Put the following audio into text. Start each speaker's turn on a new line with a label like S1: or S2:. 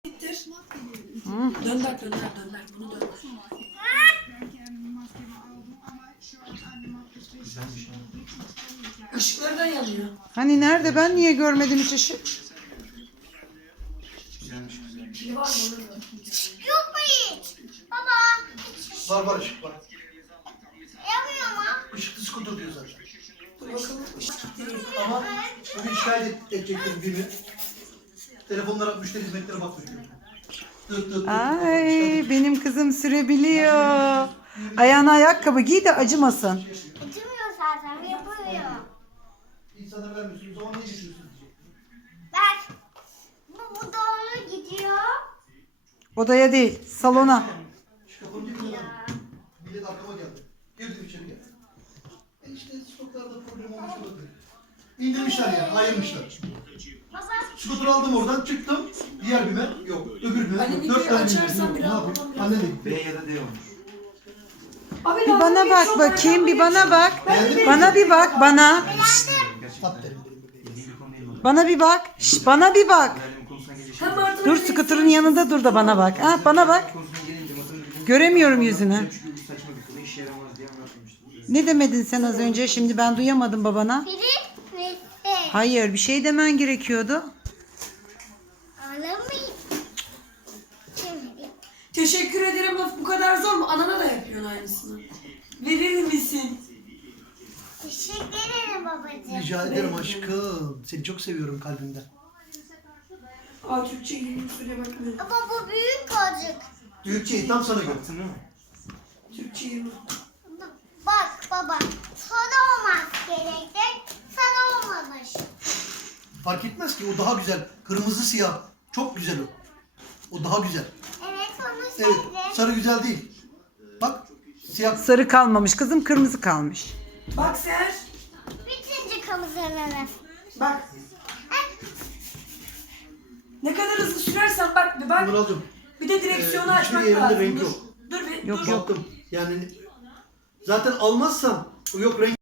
S1: İttir. Dönder. Bunu dönder. Işıkları da yanıyor.
S2: Hani nerede? Ben niye görmedim hiç ışık?
S1: Pili var mı?
S3: Yok mu hiç? Baba.
S4: Var ışık var.
S3: Yanmıyor mu?
S4: Işıklı skuter diyor zaten.
S1: Dur bakalım. Işık değil.
S4: Ama bugün şikayet edecektim birini. Telefonlara müşteri hizmetlere bakmıyor.
S2: Ay benim kızım sürebiliyor. Ayağına ayakkabı giy de acımasın.
S3: Acımıyor zaten. Yapıyor.
S4: İnsana vermiyorsunuz ama ne geçiyorsunuz diyecek.
S3: Ver. Bu doğru gidiyor.
S2: Odaya değil, salona.
S4: Şu kapının dibine lan. Millet arkama geldi. Girdim içeriye. İşte stoklarda problem olmuş olabilir. İndirmişler yani, ayırmışlar.
S3: Baba.
S4: Skuter aldım oradan, çıktım. Diğer bime yok, öbür bime
S1: Hani
S4: yok.
S1: videoyu
S4: 4 tane
S1: açarsan
S4: bime
S1: biraz
S4: yok. Ne yapayım?
S1: babam biraz-
S4: Anne de
S5: B ya da D olmuş.
S1: Abi
S2: Bir bana bak bakayım, bir bana bak.
S4: Beğendin mi?
S2: Bana bir bak, bana.
S5: Gerçekten.
S4: Tat verin benim bebeğim.
S5: Bildiğim bir konu değil mi?
S2: Bana bir bak. Şş, bana bir bak.
S5: Hayalim konusuna gelince
S1: Hem artık
S2: Dur skuterın yanında dur da bana bak. Ha, bana bak.
S5: konusuna gelince matematik
S2: Göremiyorum yüzünü.
S5: çünkü bu saçma bir konu, işe yaramaz diye anlatmıştım.
S2: Ne demedin sen az önce? Şimdi ben duyamadım babana.
S3: Filip bitti.
S2: Hayır, bir şey demen gerekiyordu.
S3: Ağlamayın. Şimdi.
S1: Teşekkür ederim laf bu kadar zor mu? Anana da yapıyorsun aynısını. Verir misin?
S3: Teşekkür ederim babacığım.
S4: Rica ederim aşkım. Seni çok seviyorum kalbimden.
S1: Aa Türkçe gireyim söyle bakmıyorum.
S3: Ama bu büyük çocuk.
S4: Büyükçeyi tam sana göre.
S5: Baktın değil mi?
S1: Türkçe gireyim.
S3: Bak baba. Sana olmaz gerekti. Sana olmamış.
S4: Fark etmez ki o daha güzel. Kırmızı siyah. Çok güzel o. O daha güzel.
S3: Evet onu
S4: Evet.
S3: sevdim.
S4: Sarı güzel değil. Bak siyah.
S2: Sarı kalmamış kızım, kırmızı kalmış.
S1: Bak Seher.
S3: Bitince kamızlanır.
S1: Bak. Ne kadar hızlı sürersen bak bir bak.
S4: Nuralcığım.
S1: Bir de direksiyonu
S4: hiçbir
S1: açmak
S4: yerinde
S1: lazım.
S4: renk
S1: Dur.
S4: yok.
S1: Dur bir
S2: Yok,
S1: dur.
S2: yok.
S4: Baktım. Yani zaten almazsam yok renk